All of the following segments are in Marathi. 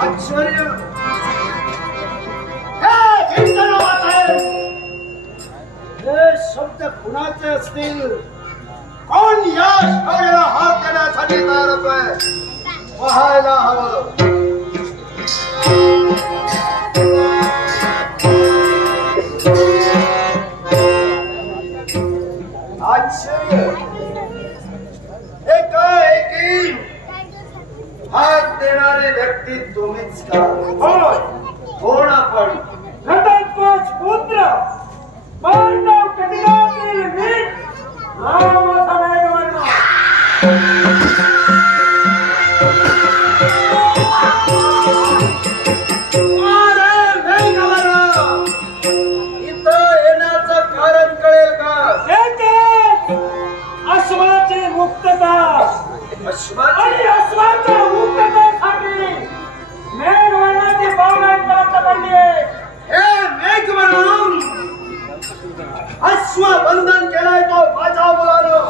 आश्चर्य हे शब्द कुणाचे असतील? कोण या शौर्याला हात देण्यासाठी तयार होतोय? पाहायला हवं. आश्चर्य एकाएकी हात देणारे व्यक्ती तुम्हीच का? कोण आपण? घटोत्कच पुत्र पांडव कटिकातील वीर रामाचा वेगवान. अरे वेगवान, इथं येण्याचं कारण कळेल का? एकच अश्वाची मुक्तता आणि अश्वाच्या मुक्ततेसाठी मेघवर्णाची पावलं प्राप्त पडली. हे मेघवर्णन अश्वबंधन केलाय तो माझ्या मुलानं.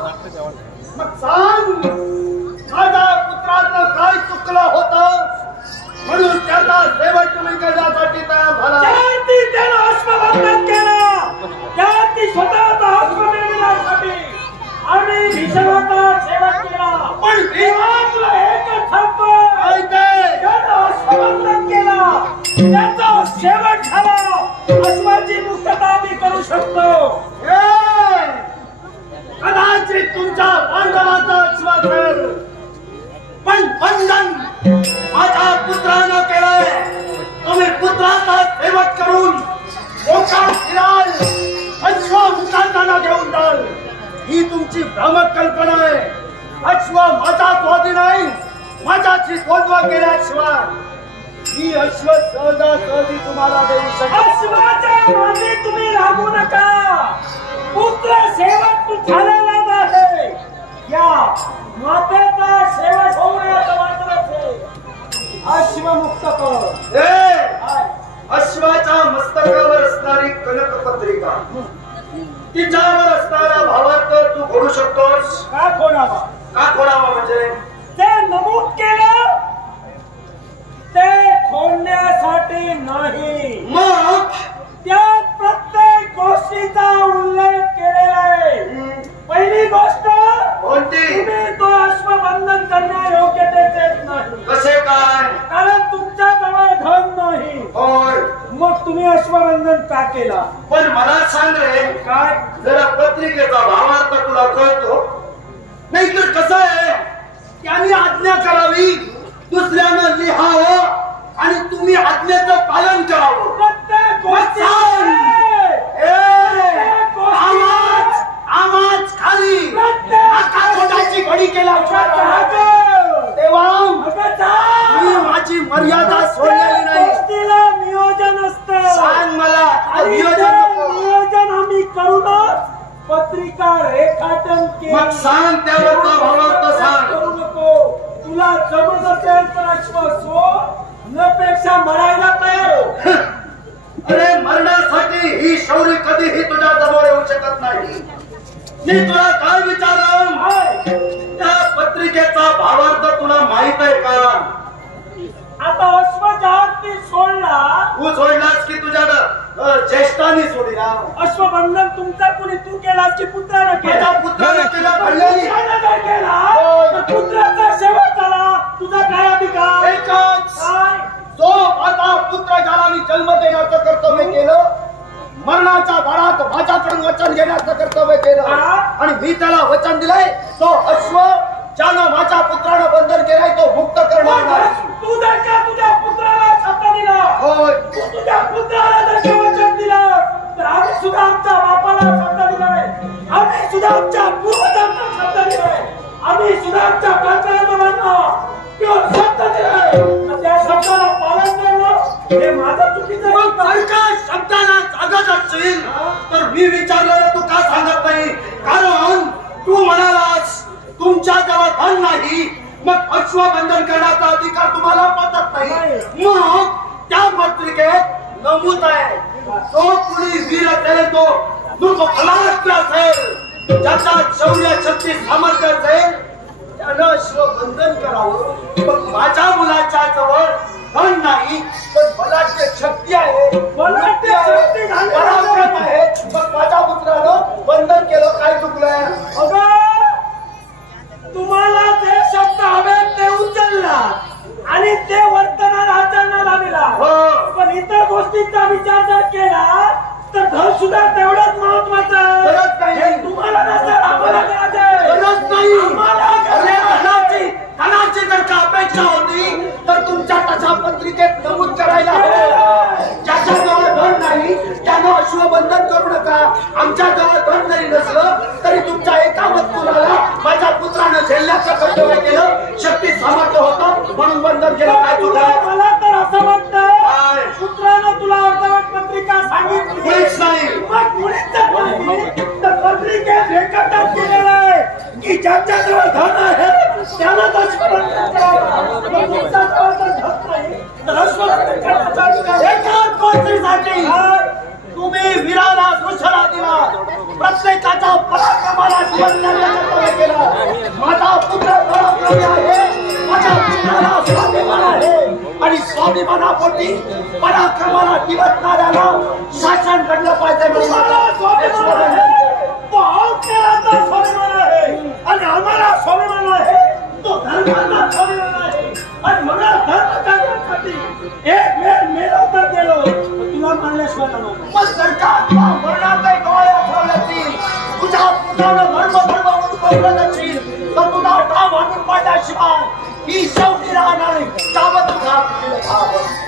मग सांग, माझ्या पुत्रानं काय चुकलं होतं म्हणून त्याचा सेवक तुम्ही करण्यासाठी तयार झाला? ज्याती त्यानं अश्वबंधन केलं त्याती स्वतःचा अश्व मिळविण्यासाठी आम्ही भीषणाचा सेवक केला. पण तुला एकच सांगतो, ज्यानं अश्वबंधन केलं त्याचा शेवट झाला. अश्वाची मुक्तता आम्ही करू शकतो. कदाचित तुमच्या पांडवाचा अश्व असेल, पण बंधन माझ्या पुत्रानं केलंय. तुम्ही पुत्राचा सेवक करून मोकार फिराल, अश्व मुकांना घेऊन जाल. ही तुमची भ्रामक कल्पना आहे. अश्व माझा स्वाधी नाही, माझ्याशी द्वंद्व केल्याशिवाय ही अश्व सहजासहजी तुम्हाला देऊ शकतो. अश्वाच्या मागे तुम्ही लागू नका. पुत्र सेवक झालेला नाही. या मातेचा सेवक होण्याचा मात्रच अश्व मुक्त कर. अश्वाच्या मस्तकावर असणारी कनकपत्रिका, तिच्यावर असणारा भावार्थ तू खोडू शकतोस का? खोडावा. का खोडावा म्हणजे? ते नमूद केलं ते खोडण्यासाठी नाही, मग त्यात प्रत्येक गोष्टीचा उल्लेख केलेला आहे. पहिली गोष्ट कोणती? तुम्ही तो अश्वबंधन करण्या योग्यतेच नाही. कसे काय? कारण तुमच्या जवळ धन नाही. होय. मग तुम्ही अश्वबंधन का केला? पण मला सांग रे, काय? जरा पत्रिकेचा भावार्थ तुला कळतो? नाही तर कसं आहे, त्यांनी आज्ञा करावी, दुसऱ्यानं लिहावं आणि तुम्ही आज्ञेचं पालन करावं. प्रत्येक गोष्टी आवाज खाली खोटाची घडी केला तेव्हा मी माझी मर्यादा सोडलेली नाही. गोष्टीला नियोजन असतं. सांग मला नियोजन आम्ही करूनच पत्रिका रेखाटन केली. मग सांग त्यावर भावार्थ सांग. करू नको. तुला जमत असेल तर अश्व सो, नपेक्षा मरायला तयार हो. अरे मरण्यासाठी ही शौर्य कधीही तुझ्या जवळ येऊ शकत नाही. मी तुला काय विचारलं, त्या पत्रिकेचा भावार्थ तुला माहित आहे का? आता अश्व जहाती सोडला, तू सोडलास की तुझ्या ज्येष्ठांनी सोडला? अश्वबंधन तुमचा कुणी तू केलास की पुत्रानं केला? पुत्रानं केला. घडलेली केला पुत्राचा शेवट झाला. तुझा काय अधिकार? एकच, काय? जो माझा पुत्र ज्याला मी जन्म देण्याचं कर्तव्य केलं, मरणाच्या दारात माझ्याकडून वचन घेण्याचं कर्तव्य केलं, आणि मी त्याला वचन दिलंय, तो अश्व ज्यानं माझ्या पुत्रानं बंधन केलंय तो मुक्त करणार नाही. तू जर का तुझ्या पुत्राला शब्द दिला, होय, तू तुझ्या पुत्राला जर का वचन दिलं, तर आम्ही सुद्धा आमच्या बापाला शब्द दिलाय, आम्ही सुद्धा आमच्या पूर्वजांना शब्द दिलाय, आम्ही सुद्धा आमच्या काकांना किंवा शब्द दिलाय. त्या शब्दाला पालन करणं हे माझं चुकीचं आहे. जर का शब्दाला जागत असशील तर मी विचारलेलं तू का सांगत नाही? कारण तू म्हणालास तुमच्या जवळ धन नाही, मग अश्वबंधन करण्याचा अधिकार तुम्हाला पटत नाही. मग त्या पत्रिकेत नमूद आहे, जो कुणी वीर असेल तो फलाग्र असेल, ज्याचा शौर्य शक्ती सामर्थ्य असेल त्यानं अश्वबंधन करावं. मग माझ्या मुलाच्या जवळ धन इतर गोष्टींचा विचार जर केला तर धन सुद्धा तेवढंच महत्वाचं आहे. हे तुम्हाला नसेल, आम्हाला करायचंय. गरज नाही. अरे धनाची जर का अपेक्षा होती तर तुमच्या तशा पत्रिकेत नमूद करायला ज्याच्याजवळ धन नाही त्यानं अश्वबंधन करू नका. आमच्याजवळ धन जरी नसलं तरी तुमच्या एका मजकुराला माझ्या पुत्रानं झेलण्याचं कर्तव्य केलं. शक्ती सामर्थ्य होतं म्हणून बंधन केलं. काय तुला? मला तर असं वाटतं पुत्रानं तुला अर्धवट पत्रिका सांगितली. मुळीच नाही. मग मुळीच जर नाही तर पत्रिकेत रेखाटन केलेलं आहे की ज्याच्याजवळ धन आहे त्याला अश्वबंधन करावं. तुमच्याजवळ जर धन नाही तर अश्वबंधन करायचं. एकाच गोष्टीसाठी तुम्ही वीराला दुसरा दिला. प्रत्येकाच्या पराक्रमाला जीवनाला कर्तव्य केलं. माझा पुत्र पराक्रमी आहे, माझ्या पुत्राला स्वाभिमान आहे आणि स्वाभिमानापोटी पराक्रमाला दिवसणाऱ्याला शासन घडलं पाहिजे. मला स्वाभिमान आहे, तो अवताराचा स्वाभिमान आहे आणि आम्हाला स्वाभिमान आहे, तो धर्माचा स्वाभिमान आहे. आणि मला धर्म करण्यासाठी एक वेळ मेलो तर गेलो, तुला मानल्याशिवाय नाही. मग सरकार मरणाचे डोळे ठेवल्यातील तुझ्या पुत्रानं धर्म उद्भवलं नसेल तर तुझा डाव आणून पाडल्याशिवाय ही शेवटी राहणार नाही. सावध राहा.